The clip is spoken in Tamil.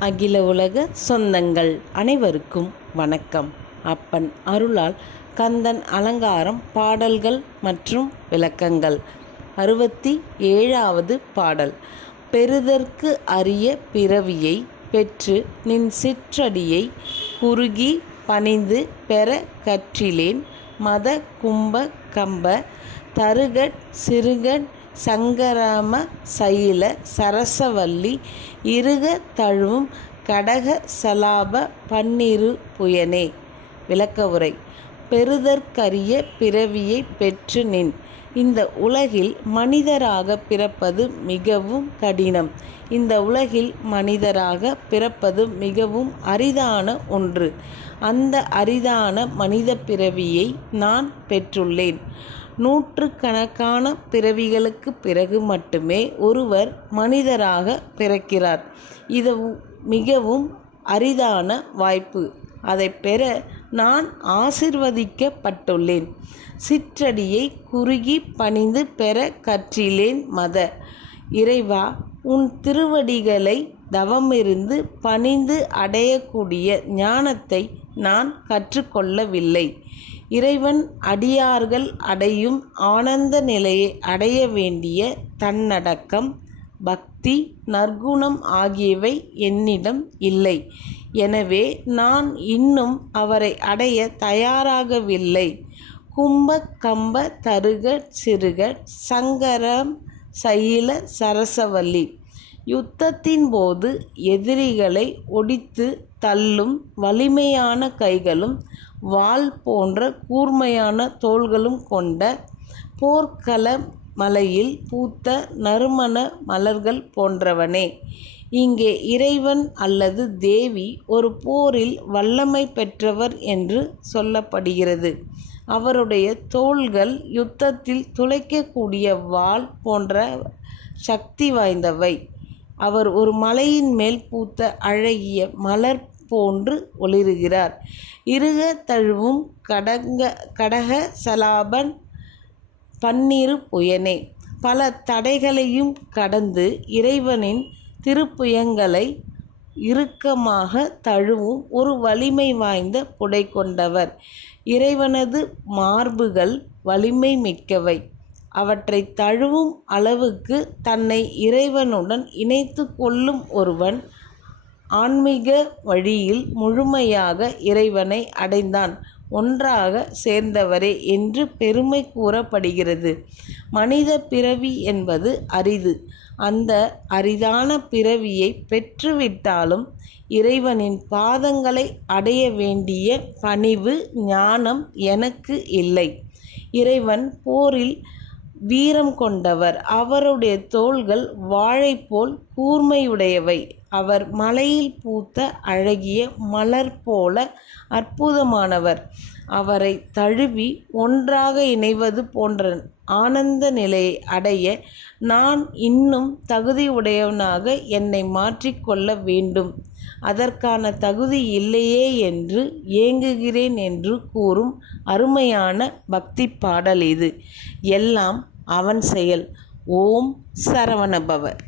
அகில உலக சொந்தங்கள் அனைவருக்கும் வணக்கம். அப்பன் அருளால் கந்தன் அலங்காரம் பாடல்கள் மற்றும் விளக்கங்கள். அறுபத்தி ஏழாவது பாடல். பெறுதற்கு அரிய பிறவியை பெற்று நின் சிற்றடியை குறுகி பணிந்து பெற கற்றிலேன். மத கும்ப கம்ப தருகட் சிறுகட் சங்கராம சைல சரசவல்லி இருக தழுவும் கடக சலாப பன்னிரு புயனே. விளக்கவுரை. பெறுதற்கரிய பிறவியை பெற்று நின். இந்த உலகில் மனிதராக பிறப்பது மிகவும் கடினம். இந்த உலகில் மனிதராக பிறப்பது மிகவும் அரிதான ஒன்று. அந்த அரிதான மனித பிறவியை நான் பெற்றுள்ளேன். நூற்றுக்கணக்கான பிறவிகளுக்கு பிறகு மட்டுமே ஒருவர் மனிதராக பிறக்கிறார். இது மிகவும் அரிதான வாய்ப்பு. அதை பெற நான் ஆசிர்வதிக்கப்பட்டுள்ளேன். சிற்றடியை குறுகி பணிந்து பெற கற்றிலேன் மத இறைவா உன் திருவடிகளை தவமிருந்து பணிந்து அடையக்கூடிய ஞானத்தை நான் கற்றுக்கொள்ளவில்லை. இறைவன் அடியார்கள் அடையும் ஆனந்த நிலையை அடைய வேண்டிய தன்னடக்கம் பக்தி நற்குணம் ஆகியவை என்னிடம் இல்லை. எனவே நான் இன்னும் அவரை அடைய தயாராகவில்லை. கும்ப கம்ப தருக சிறுக சங்கரம் சைல சரசவல்லி. யுத்தத்தின் போது எதிரிகளை ஒடித்து தள்ளும் வலிமையான கைகளும் வாள் போன்ற கூர்மையான தோள்களும் கொண்ட போர்க்கள மலையில் பூத்த நறுமண மலர்கள் போன்றவனே. இங்கே இறைவன் அல்லது தேவி ஒரு போரில் வல்லமை பெற்றவர் என்று சொல்லப்படுகிறது. அவருடைய தோள்கள் யுத்தத்தில் துளைக்கக்கூடிய வாள் போன்ற சக்தி வாய்ந்தவை. அவர் ஒரு மலையின் மேல் பூத்த அழகிய மலர் போன்று ஒளிருகிறார். இருக தழுவும் கடங்க கடக சலாபன் பன்னிரு புயனே. பல தடைகளையும் கடந்து இறைவனின் திருப்புயங்களை இறுக்கமாக தழுவும் ஒரு வலிமை வாய்ந்த புடை கொண்டவர். இறைவனது மார்புகள் வலிமை மிக்கவை. அவற்றை தழுவும் அளவுக்கு தன்னை இறைவனுடன் இணைத்து கொள்ளும் ஒருவன் ஆன்மீக வழியில் முழுமையாக இறைவனை அடைந்தான். ஒன்றாக சேர்ந்தவரே என்று பெருமை கூறப்படுகிறது. மனித பிறவி என்பது அரிது. அந்த அரிதான பிறவியை பெற்றுவிட்டாலும் இறைவனின் பாதங்களை அடைய வேண்டிய பணிவு ஞானம் எனக்கு இல்லை. இறைவன் போரில் வீரம் கொண்டவர். அவருடைய தோள்கள் வாழைப்போல் கூர்மையுடையவை. அவர் மலையில் பூத்த அழகிய மலர் போல அற்புதமானவர். அவரை தழுவி ஒன்றாக இணைவது போன்ற ஆனந்த நிலையை அடைய நான் இன்னும் தகுதியுடையவனாக என்னை மாற்றிக்கொள்ள வேண்டும். அதற்கான தகுதி இல்லையே என்று ஏங்குகிறேன் என்று கூறும் அருமையான பக்தி பாடல் இது. எல்லாம் அவன் செயல். ஓம் சரவணபவர்